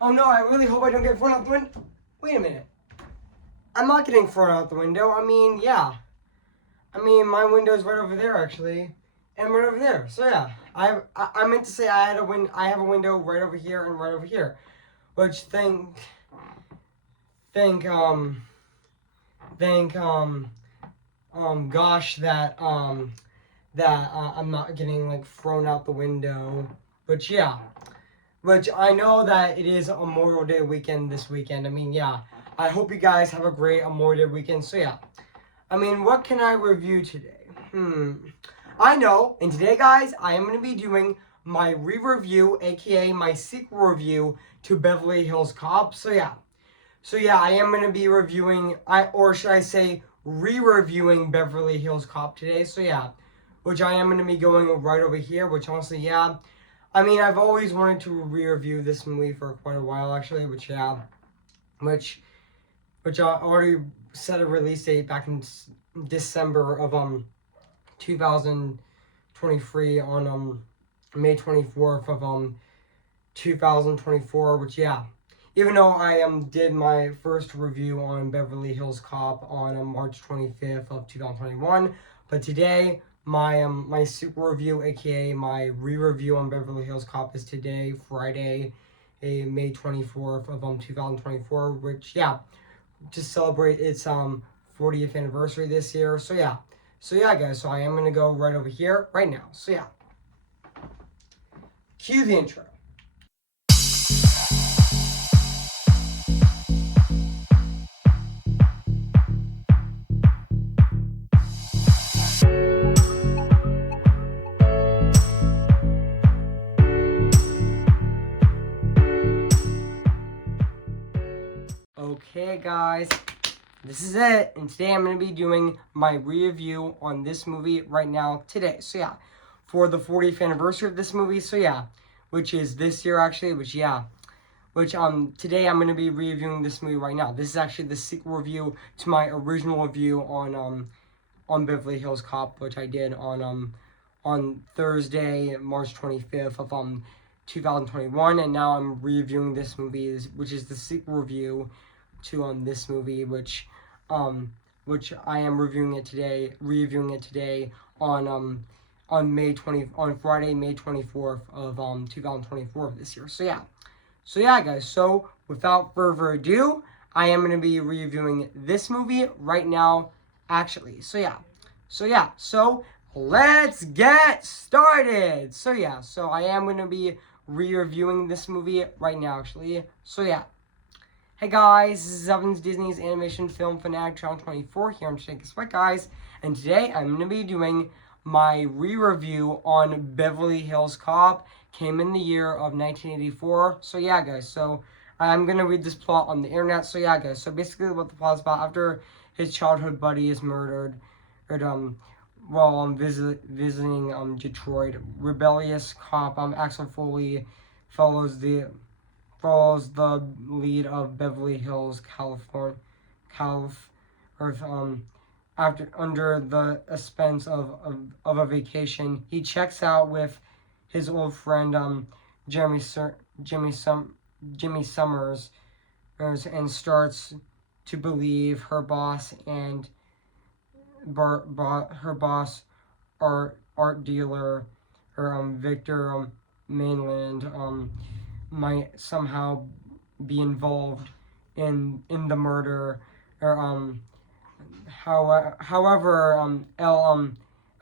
Oh no, I really hope I don't get thrown out the window. Wait a minute. I'm not getting thrown out the window. I mean, yeah. I mean, my window's right over there actually, and right over there. So yeah, I meant to say I have a window right over here and right over here, which think think gosh that I'm not getting like thrown out the window. But yeah, which I know that it is Memorial Day weekend this weekend. I mean, yeah, I hope you guys have a great Memorial Day weekend. So yeah, I mean, what can I review today? I know, and today, guys, I am going to be doing my re-review, aka my sequel review to Beverly Hills Cop. So yeah, I am going to be reviewing, or should I say, re-reviewing Beverly Hills Cop today. So yeah, which I am going to be going right over here. Which honestly, yeah, I mean, I've always wanted to re-review this movie for quite a while, actually. Which yeah, which which I already set a release date back in December of 2023 on May 24th of 2024, which yeah, even though I did my first review on Beverly Hills Cop on March 25th of 2021, but today my super review, aka my re-review on Beverly Hills Cop, is today, Friday, May 24th of 2024, which yeah, to celebrate its 40th anniversary this year. So yeah, guys. So I am gonna go right over here right now. So yeah, cue the intro. Okay, guys, this is it, and today I'm going to be doing my review on this movie right now today. So yeah, for the 40th anniversary of this movie. So yeah, which is this year actually. Which today I'm going to be reviewing this movie right now. This is actually the sequel review to my original review on Beverly Hills Cop, which I did on Thursday, March 25th of 2021, and now I'm reviewing this movie, which is the sequel review to this movie, which I am reviewing it today on Friday, May 24th of 2024 of this year. So yeah, guys. So without further ado, I am going to be reviewing this movie right now, actually. So let's get started. So I am going to be re-reviewing this movie right now, actually. So yeah. Hey guys, this is Evans, Disney's animation film fanatic, channel 24 here on Shake Sweat, guys. And today I'm going to be doing my re-review on Beverly Hills Cop. Came in the year of 1984. So yeah, guys. So I'm going to read this plot on the internet. So yeah, guys. So basically what the plot is about: after his childhood buddy is murdered, while visiting Detroit, rebellious cop Axel Foley follows the lead of Beverly Hills, California, after under the expense of a vacation. He checks out with his old friend Jeremy Jimmy Summers, and starts to believe her boss art dealer, Victor Mainland, might somehow be involved in the murder, or however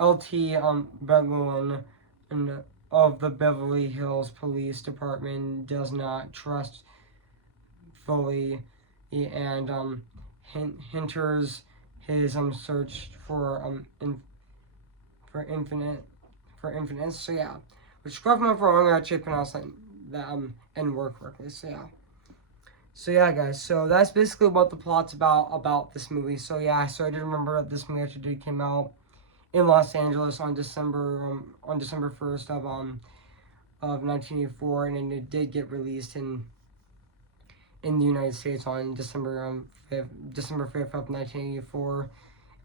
LT Bedlin and of the Beverly Hills Police Department does not trust fully, and hinders his search for infinite for infinite. So yeah, which correct me if I'm wrong, I actually pronounced that N word correctly. So yeah, guys. So that's basically what the plot's about this movie. So yeah, so I did remember that this movie actually came out in Los Angeles on December 1st of 1984, and it did get released in the United States on December 5th of 1984.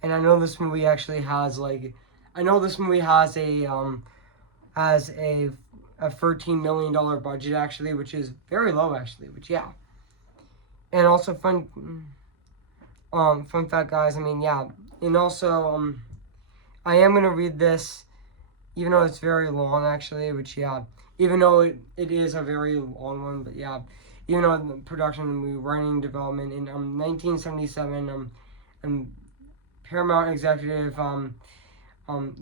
And I know this movie actually has a a $13 million budget actually, which is very low actually. Which yeah, and also fun fact, guys. I mean, yeah, and also I am gonna read this, even though it's very long actually. Which yeah, even though it is a very long one, but yeah, even though the production of the movie, writing, development in 1977, and Paramount executive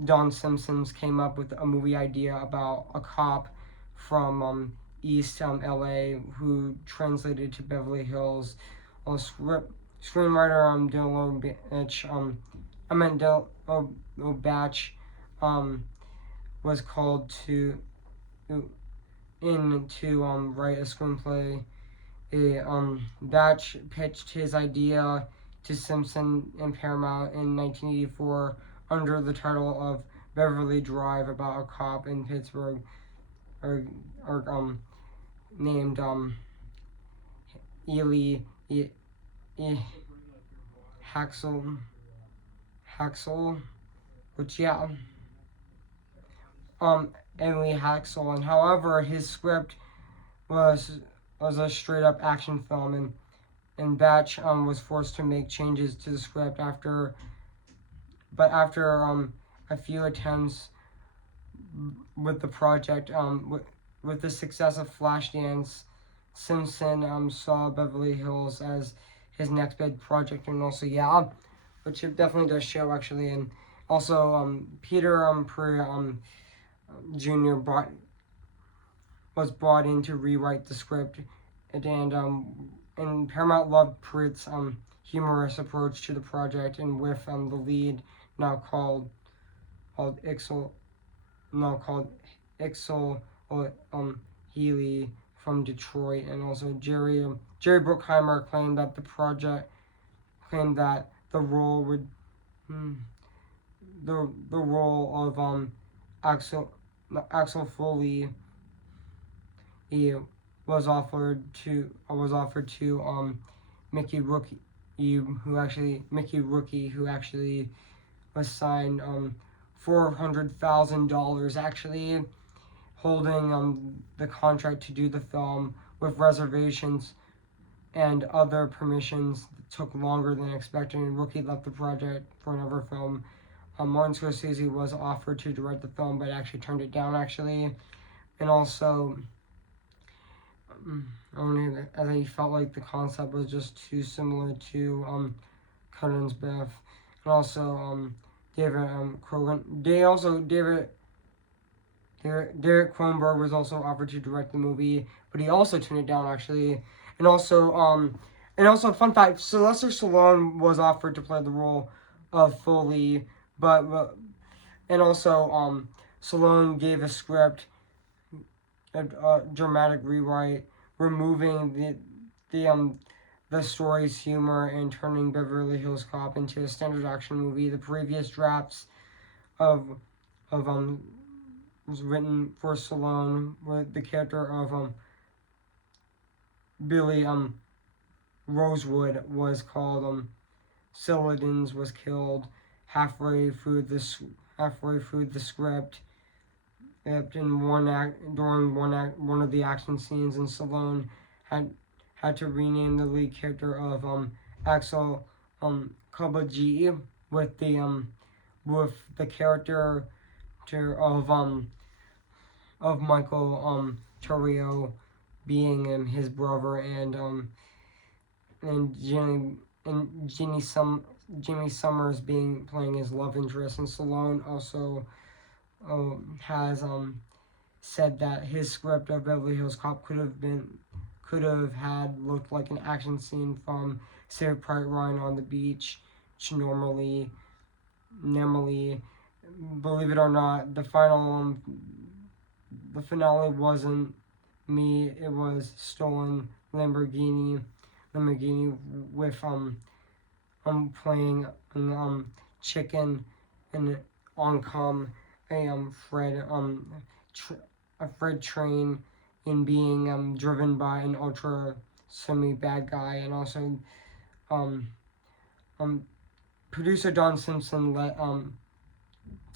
Don Simpsons came up with a movie idea about a cop from East LA who translated to Beverly Hills. Screenwriter Dylan Batch, Batch was called to write a screenplay. Batch pitched his idea to Simpson and Paramount in 1984 under the title of Beverly Drive, about a cop in Pittsburgh, or named Ely Haxel, which yeah, Emily Haxel, and however his script was a straight up action film, and Batch was forced to make changes to the script after a few attempts with the project. With the success of Flashdance, Simpson saw Beverly Hills as his next big project, and also yeah, which it definitely does show actually, and also Peter Pruitt Jr. was brought in to rewrite the script, and Paramount loved Pruitt's humorous approach to the project, and with the lead now called Ixel Healy from Detroit, and also Jerry Bruckheimer claimed that the role would the role of Axel Foley was offered to Mickey Rookie, who actually was signed $400,000 actually, holding the contract to do the film with reservations and other permissions that took longer than expected, and Rookie left the project for another film. Martin Scorsese was offered to direct the film, but actually turned it down actually, and also as he felt like the concept was just too similar to Cohen's Biff, and also David Derek Kronberg was also offered to direct the movie, but he also turned it down actually. And also fun fact: Sylvester Stallone was offered to play the role of Foley, but and also Stallone gave a script a dramatic rewrite, removing the story's humor and turning Beverly Hills Cop into a standard action movie. The previous drafts of was written for Stallone, with the character of Billy Rosewood was called Siladins was killed halfway through the script. In one of the action scenes, and Stallone had to rename the lead character of Axel Kabaji with the character of Michael Torrio being his brother, and Jimmy Summers playing his love interest. And Stallone also has said that his script of Beverly Hills Cop could have had looked like an action scene from Saving Private Ryan on the beach, which normally, believe it or not, the finale wasn't me. It was stolen Lamborghini with playing Chicken and Oncom a Fred train in being driven by an ultra semi bad guy, and also producer Don Simpson let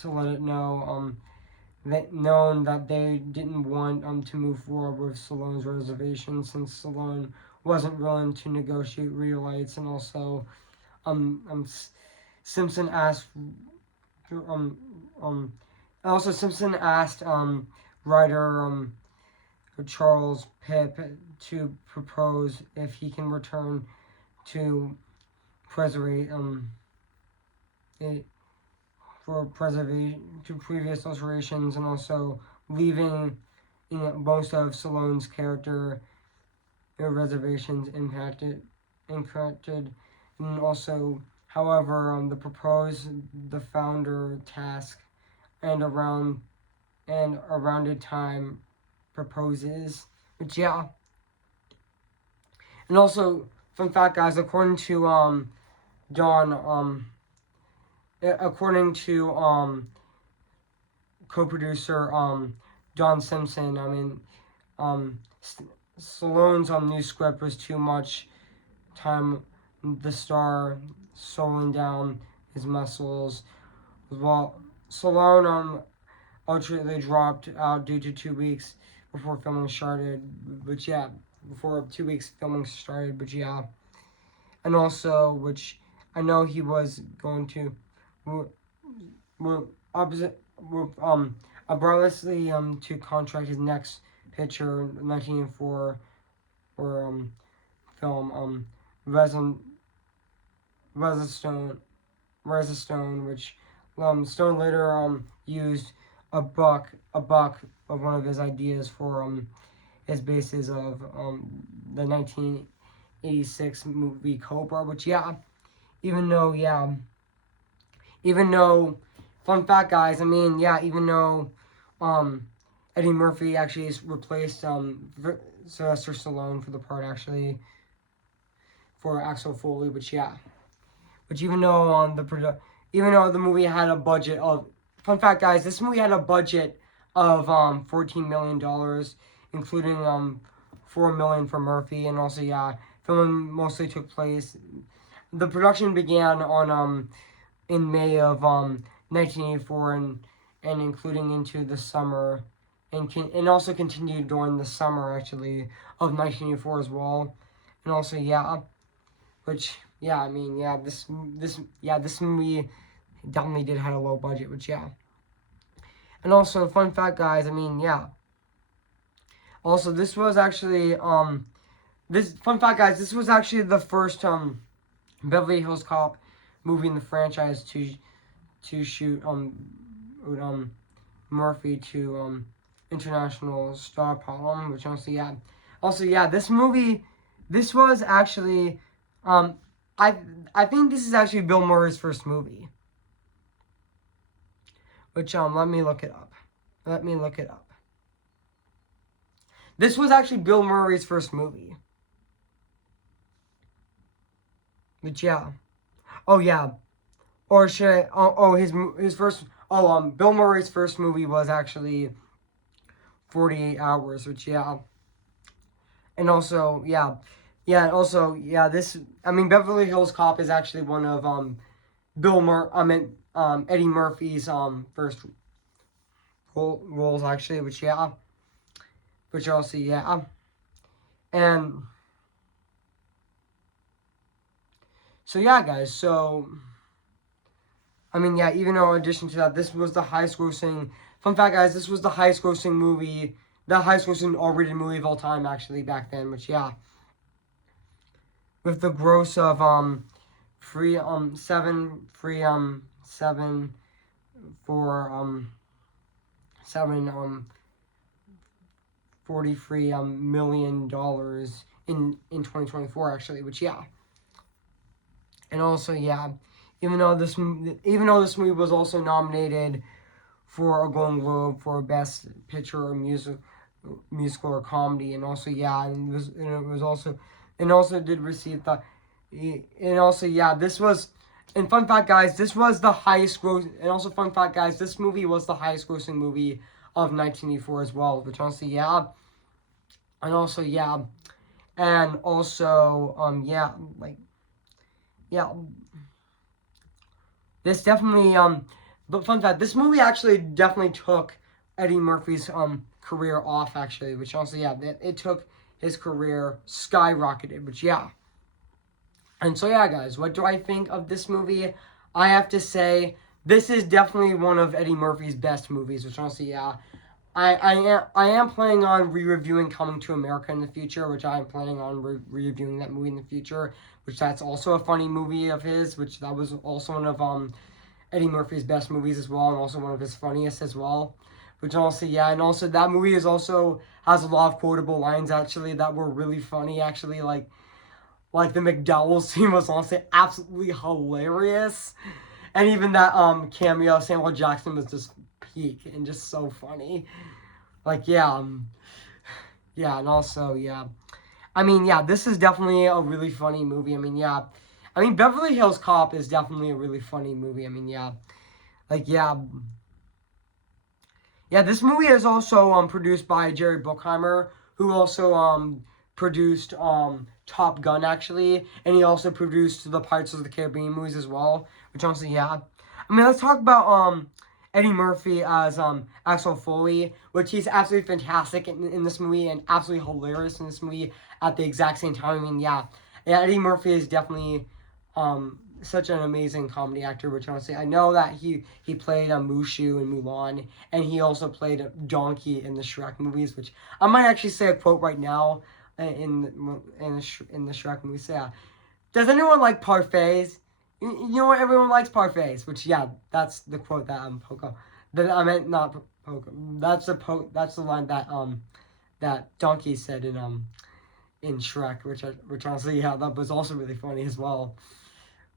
it know known that they didn't want to move forward with Stallone's reservation, since Stallone wasn't willing to negotiate rewrites. And also Simpson asked um um Simpson asked writer Charles Pip to propose if he can return to preserve it for preservation to previous alterations, and also leaving most of Stallone's character reservations incorrected, and also, however, the founder task and a rounded time proposes, which yeah, and also fun fact, guys, Don according to co-producer Don Simpson, Stallone's new script was too much time the star slowing down his muscles, while Stallone ultimately dropped out due to 2 weeks before filming started. But yeah, before 2 weeks filming started. But yeah, and also, which I know he was going to opposite abruptly to contract his next picture, 1904, or film Resin Resistone, which Stone later used a buck of one of his ideas for his basis of the 1986 movie Cobra, which yeah, even though fun fact, guys, even though Eddie Murphy actually replaced Sylvester Stallone for the part, actually, for Axel Foley, which yeah, which even though even though the movie had a budget of, fun fact, guys, this movie had a budget of $14 million, including $4 million for Murphy, and also yeah, filming mostly took place. The production began on in May of 1984, and including into the summer, and also continued during the summer, actually, of 1984 as well. And also yeah, which yeah, this movie definitely did have a low budget, which yeah. And also, fun fact, guys, yeah. Also, this was actually this was actually the first Beverly Hills Cop movie in the franchise to shoot Murphy to international star power, which also yeah, this was actually I think this is actually Bill Murray's first movie, which let me look it up. This was actually Bill Murray's first movie, which yeah, oh yeah, or should I, his first, Bill Murray's first movie was actually 48 Hours, which yeah. And also this, Beverly Hills Cop is actually one of Eddie Murphy's first roles, actually, which also yeah. And so yeah, guys, so even though in addition to that, this was the highest grossing, fun fact, guys, this was the highest grossing R-rated movie of all time, actually, back then, which yeah, with the gross of seven for 43 million dollars in 2024, actually, which yeah. And also yeah, even though this movie was also nominated for a Golden Globe for Best Picture or musical or comedy, and also yeah, and also did receive and also yeah, this was, and fun fact, guys, this was the highest gross, and also fun fact, guys, this movie was the highest grossing movie of 1984 as well, which also yeah, and also yeah, and also this definitely but fun fact, this movie actually definitely took Eddie Murphy's career off, actually, which also, yeah, it took his career skyrocketed, which, yeah. And so, yeah, guys, what do I think of this movie? I have to say, this is definitely one of Eddie Murphy's best movies, which honestly, yeah. I am planning on re-reviewing Coming to America in the future, which I'm planning on re-reviewing that movie in the future, which that's also a funny movie of his, which that was also one of Eddie Murphy's best movies as well, and also one of his funniest as well. Which also, yeah, and also that movie is also has a lot of quotable lines actually that were really funny actually, like the McDowell scene was honestly absolutely hilarious. And even that cameo of Samuel Jackson was just peak and just so funny. Like yeah, and also yeah. I mean, yeah, this is definitely a really funny movie. I mean, yeah. I mean, Beverly Hills Cop is definitely a really funny movie. I mean, yeah. Like yeah. Yeah, this movie is also produced by Jerry Bruckheimer, who also produced Top Gun actually, and he also produced the Pirates of the Caribbean movies as well. Which honestly, yeah. I mean, let's talk about Eddie Murphy as Axel Foley, which he's absolutely fantastic in this movie and absolutely hilarious in this movie at the exact same time. I mean, yeah, Eddie Murphy is definitely such an amazing comedy actor, which honestly, I know that he played Mushu in Mulan, and he also played a Donkey in the Shrek movies, which I might actually say a quote right now in the Shrek movies. So, yeah, does anyone like parfaits? You know what? Everyone likes parfaits, which yeah, that's the quote that Poco. That I meant not Poco. That's the line that that Donkey said in Shrek, which honestly, yeah, that was also really funny as well.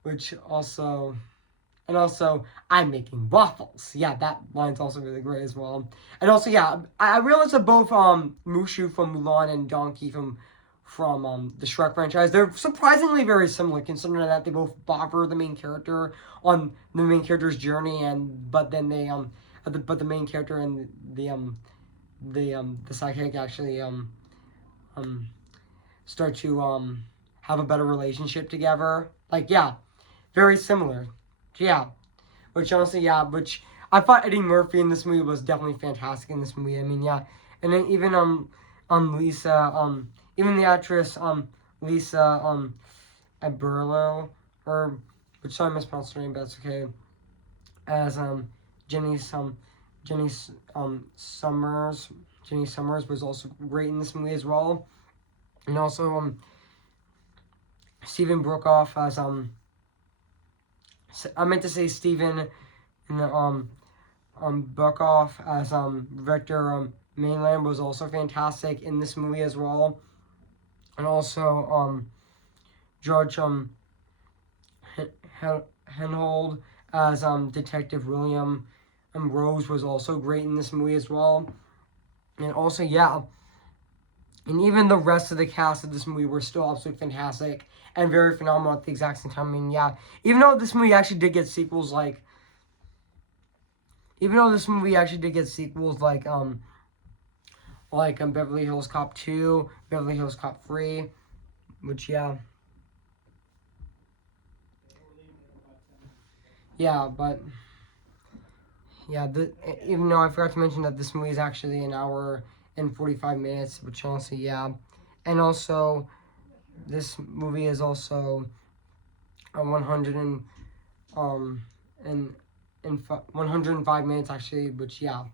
Which also, and also, I'm making waffles. Yeah, that line's also really great as well. And also, yeah, I realized that both Mushu from Mulan and Donkey from the Shrek franchise, they're surprisingly very similar, considering that they both bother the main character on the main character's journey, and but then they but the main character and the sidekick actually um start to have a better relationship together. Like yeah, very similar. Yeah. Which honestly, yeah, which I thought Eddie Murphy in this movie was definitely fantastic in this movie. I mean, yeah. And then even Lisa, even the actress Lisa Aberlo, or which sorry I mispronounced her name, but it's okay. As Jenny Jenny Summers Jenny Summers was also great in this movie as well. And also Stephen Brookoff as I meant to say Stephen and Brookoff as Victor Mainland was also fantastic in this movie as well. And also George Henhold as Detective William Rose was also great in this movie as well. And also yeah, and even the rest of the cast of this movie were still absolutely fantastic and very phenomenal at the exact same time. I mean, yeah, even though this movie actually did get sequels, like Beverly Hills Cop 2, Beverly Hills Cop 3, which yeah. Yeah, but yeah, even though I forgot to mention that this movie is actually an hour and 45 minutes, which honestly, yeah. And also, this movie is also a 105 minutes actually, which yeah.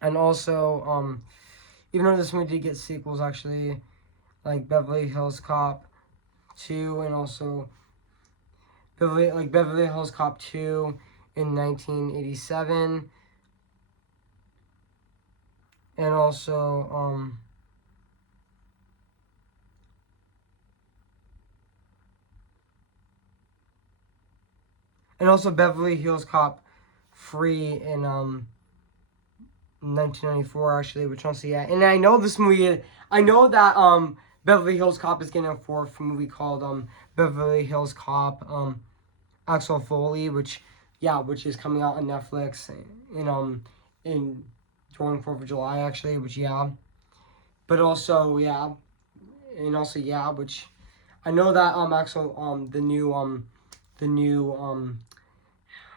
And also, even though this movie did get sequels actually, like Beverly Hills Cop 2 and also Beverly Hills Cop 2 in 1987, and also Beverly Hills Cop 3 in 1994 actually, which honestly yeah. And I know this movie. I know that Beverly Hills Cop is getting a fourth movie called Beverly Hills Cop Axel Foley, which is coming out on Netflix in during 4th of July actually, which yeah. But also yeah, and also yeah, which I know that Axel the new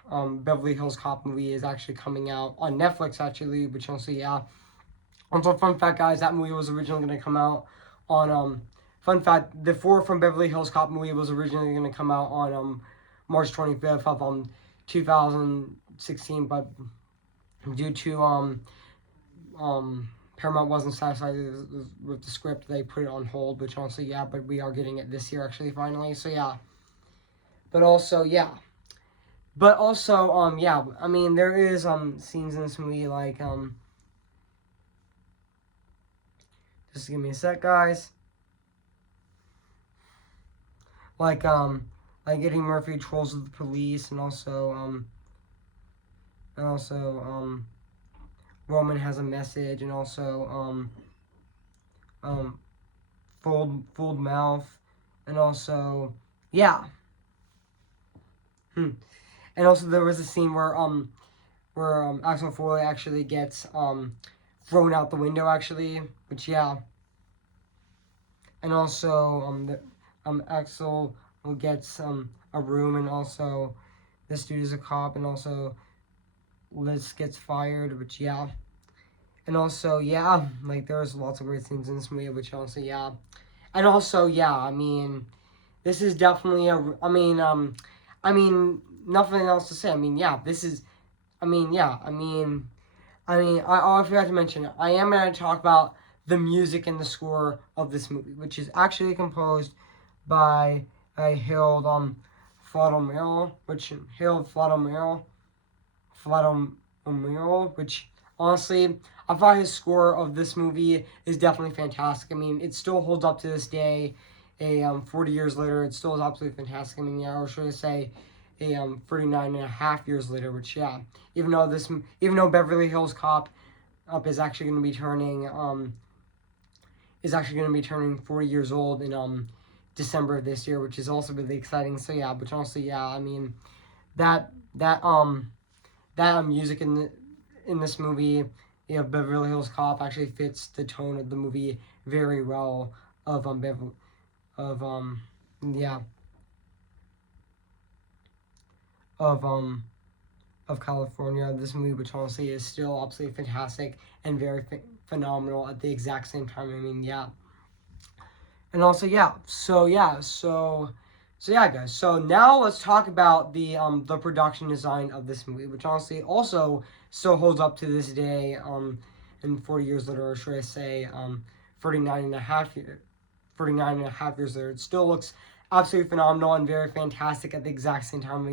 Beverly Hills Cop movie is actually coming out on Netflix, actually, which also, yeah. Also, fun fact, guys, that movie was originally going to come out on, fun fact, the 4 from Beverly Hills Cop movie was originally going to come out on, March 25th of, 2016, but due to, Paramount wasn't satisfied with the script, they put it on hold, which also, yeah, but we are getting it this year, actually, finally, so, yeah. But also, yeah. But also, yeah, I mean, there is, scenes in this movie, like, just give me a sec, guys. Like Eddie Murphy trolls with the police, and also, Roman has a message, and also, fold mouth, and also, yeah. And also, there was a scene where Axel Foley actually gets, thrown out the window, actually, which, yeah. And also, Axel gets, a room, and also, this dude is a cop, and also, Liz gets fired, which, yeah. And also, yeah, like, there's lots of great scenes in this movie, which also, yeah. And also, yeah, I mean, this is definitely I mean, nothing else to say. I mean, yeah, this is, I mean, yeah, I forgot to mention, I am going to talk about the music and the score of this movie, which is actually composed by Harold Flodomero, which honestly, I thought his score of this movie is definitely fantastic. I mean, it still holds up to this day. 40 years later, it still is absolutely fantastic. I mean, yeah, or should I say, 39 and a half years later, which, yeah, even though Beverly Hills Cop is actually going to be turning 40 years old in December of this year, which is also really exciting. So yeah, but honestly, yeah, I mean, that music in this movie, you know, Beverly Hills Cop actually fits the tone of the movie very well. Of yeah, of California. This movie, which honestly is still absolutely fantastic and very phenomenal at the exact same time. I mean, yeah. And also, yeah. So yeah, guys. So now let's talk about the production design of this movie, which honestly also still holds up to this day. And 40 years later, or should I say, 39 and a half years later, it still looks absolutely phenomenal and very fantastic at the exact same time.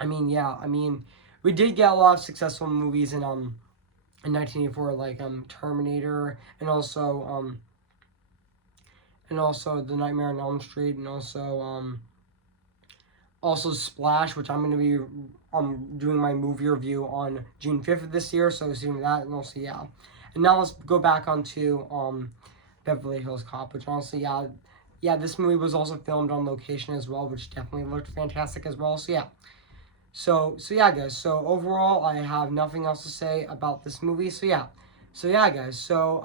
I mean, we did get a lot of successful movies in 1984, like Terminator, and also The Nightmare on Elm Street, and also Splash, which I'm going to be doing my movie review on June 5th of this year, so assuming that, and also, yeah. And now let's go back onto Beverly Hills Cop, which honestly, yeah, this movie was also filmed on location as well, which definitely looked fantastic as well, so yeah. So yeah, guys, so overall, I have nothing else to say about this movie, so yeah. So yeah, guys, so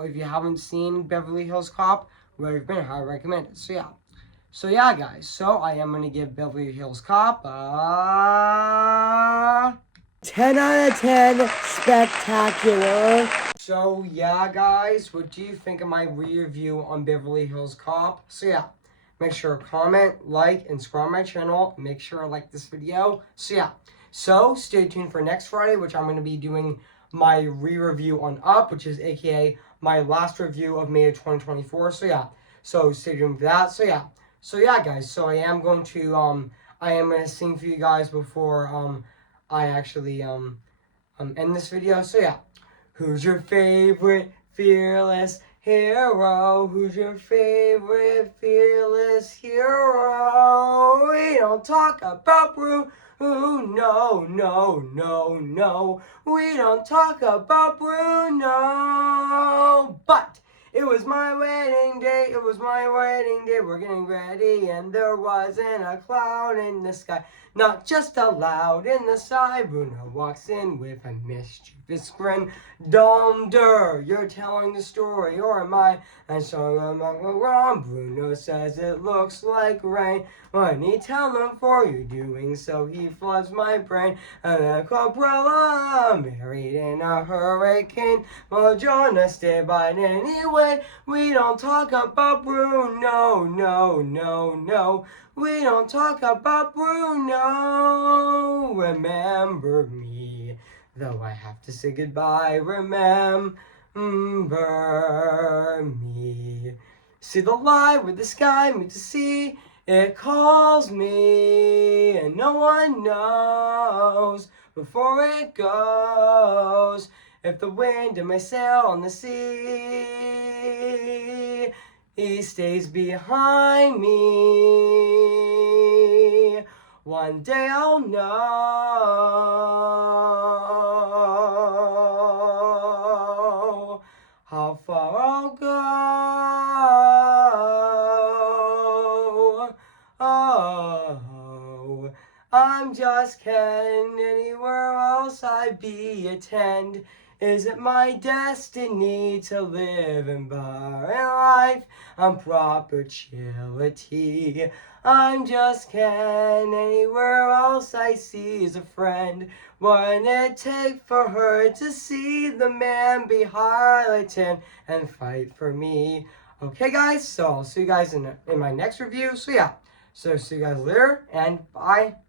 if you haven't seen Beverly Hills Cop, where you've been, I highly recommend it, so yeah. So yeah, guys, so I am going to give Beverly Hills Cop 10 out of 10 spectacular. So yeah, guys, what do you think of my review on Beverly Hills Cop? So yeah, make sure to comment, like, and subscribe my channel. Make sure to like this video. So yeah, so stay tuned for next Friday, which I'm going to be doing my re-review on Up, which is aka my last review of May of 2024. So yeah, so stay tuned for that. So yeah, guys, so I am going to sing for you guys before I actually end this video. So yeah, who's your favorite fearless hero? Who's your favorite fearless hero? We don't talk about Bruno. No. We don't talk about Bruno. But It was my wedding day, it was my wedding day. We're getting ready, and there wasn't a cloud in the sky. Not just a loud in the sky. Bruno walks in with a mischievous grin. Donder, you're telling the story, or am I? And so am I wrong. Bruno says it looks like rain. When he tell him for you doing so, he floods my brain. And the umbrella married in a hurricane. Well, Jonah stay by anyway. We don't talk about Bruno, no, no, no. We don't talk about Bruno. Remember me, though I have to say goodbye. Remember me. See the light where the sky meets the sea. It calls me, and no one knows before it goes. If the wind in my sail on the sea, he stays behind me. One day I'll know how far I'll go. Oh, I'm just Ken. Anywhere else I'd be attend. Is it my destiny to live in barren life on perpetuity? I'm just Ken. Anywhere else I see is a friend. What'd it take for her to see the man be highlighted and fight for me? Okay, guys, so I'll see you guys in my next review. So yeah, so see you guys later, and bye.